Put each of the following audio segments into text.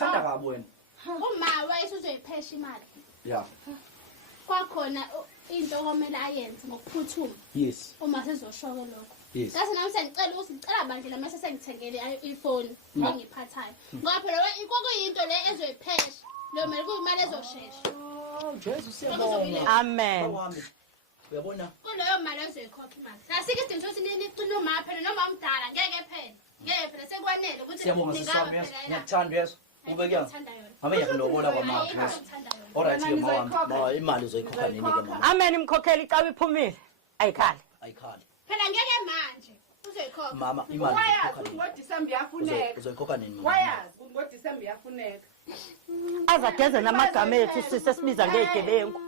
Ngiyakthanda kabi wena. Uma wayesuzoyiphesha imali. Yeah. Kwakhona into okumele ayenze ngokuphuthuma. Yes. Uma sezoshoke lokho. Yes. Ngase nami sengicela ukuthi ngicela bandla mase sengithengele ifoni engiphathayo. Ngoba phela inkokuyinto le ezoyiphesha. Lo mele kuyimali ezoshesha. Oh, Jesu siyabonga. Amen. Uyabona? Kuleyo mali ezoyikhokha imali. Asike isidingo sokuthi ninicule uma phela noma umdala ngeke phela. Ngeke phela sekwanele ukuthi Siyabonga sisami yeso. Ngiyakuthanda yeso. Ube kuyang. Mama yakulobola kwamama. Alright ke mama imali uzoyikhokha nini ke mama? Amen imkhokheli icaba iphumile. Ayikhali. Ayikhali. Phela ngeke manje uzoyikhokha. Mama imali wayazi ngoDisemba yafuneka. Uzoyikhokha nini mama? Wayazi ngoDisemba yafuneka. Azageze namagama ethu sisibiza ngegebengu.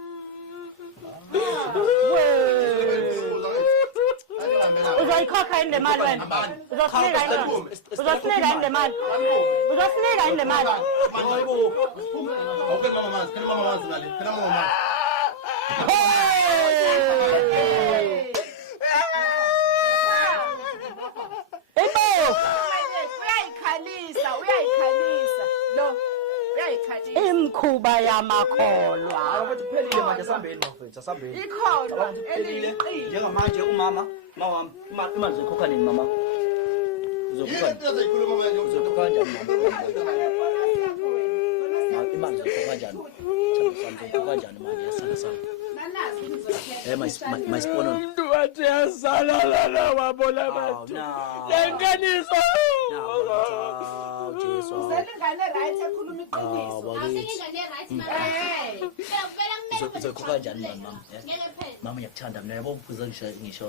Uzoyikhokha inde mali wena. Uzosinika inde mali. Uzosinika inde mali. Uzosinika inde mali. Okay mama manzi, kana mama manzi ngale. Kana mama manzi. Uyayikhalisa. Lo. Uyayikhalisa. Imkhuba yamakholwa. Ukuthi kuphelile manje asambeni bafethu, asambeni. Ikholwa Kuphelile. Njengamanje umama, mawami, imali uzoyikhokha nini mama? Uzoyikhokha. Yini into ezikhuluma manje? Uzoyikhokha kanjani mama? Imali uzoyikhokha kanjani? Uzoyikhokha kanjani manje yasana sana? Masipona. Umuntu wathi yasala lana wabona bathu. Lenganiso. Jesu. Selingane right ekhuluma iqiniso. Asingingane right manje. Phela kumele Uzoyikhokha kanjani mama? ngeke phela. Mama ngiyakuthanda mina yabo ngiphuza ngisho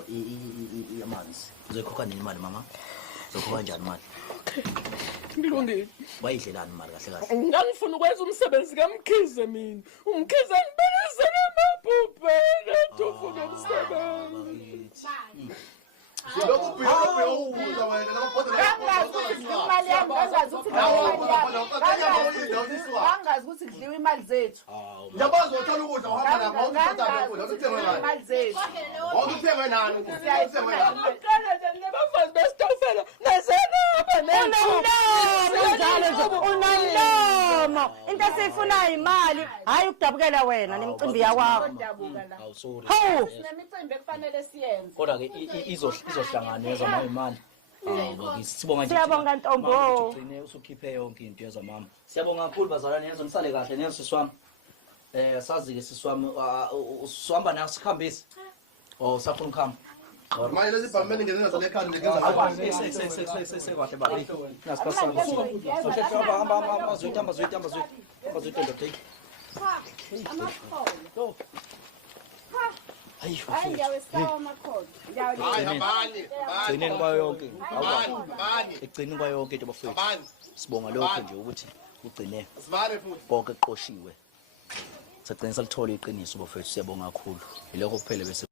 amanzi. Uzoyikhokha nini imali mama? Uzoyikhokha kanjani imali? Ngilungile. Wayidlelani imali kahle kahle? Ngangifuna ukwenza umsebenzi kaMkhize mina. UMkhize ngibelezela amaphuphe ufuna umsebenzi. Lokho ubheka ubuza wena namabhodlela. Imali yami angazi ukuthi angazi ukuthi kudliwa imali zethu. Ngiyabazi uthola ukudla uhamba lapho awuthatha ukudla uthenge nani? Imali zethu. Awuthenge nani? Uthenge nani? Ngicela nje nabafazi besitofela nasenaba Unalomo. Into esiyifunayo imali, hayi ukudabukela wena nemicimbi yakwakho. Awusori. Hawu. Sinemicimbi ekufanele siyenze. Kodwa ke izohlangana yeza mama imali. Sibonga nje. Siyabonga Ntombo. Ugcine usukhiphe yonke into yeza mama. Siyabonga kakhulu bazalwane yenzo nisale kahle nesisi wami. Sazi ke sisi wami usihamba naso sikhambisi. Oh safuna ukuhamba. Manje lezi bhameni ngenza lekhanda ngenza Sekahle baba. Nasikasana. Hamba zoyitamba ndoda. Amakholo. Hayi Hayi ngiyawesawa amakholo. Hayi hambani. Gcineni kwayo yonke. Hambani. Egcineni kwayo yonke into bafethu. Hambani. Sibonga lokho nje ukuthi ugcine Sivare futhi. konke eqoshiwe. Sagcina salithola iqiniso bafethu siyabonga kakhulu. Yilokho kuphela bese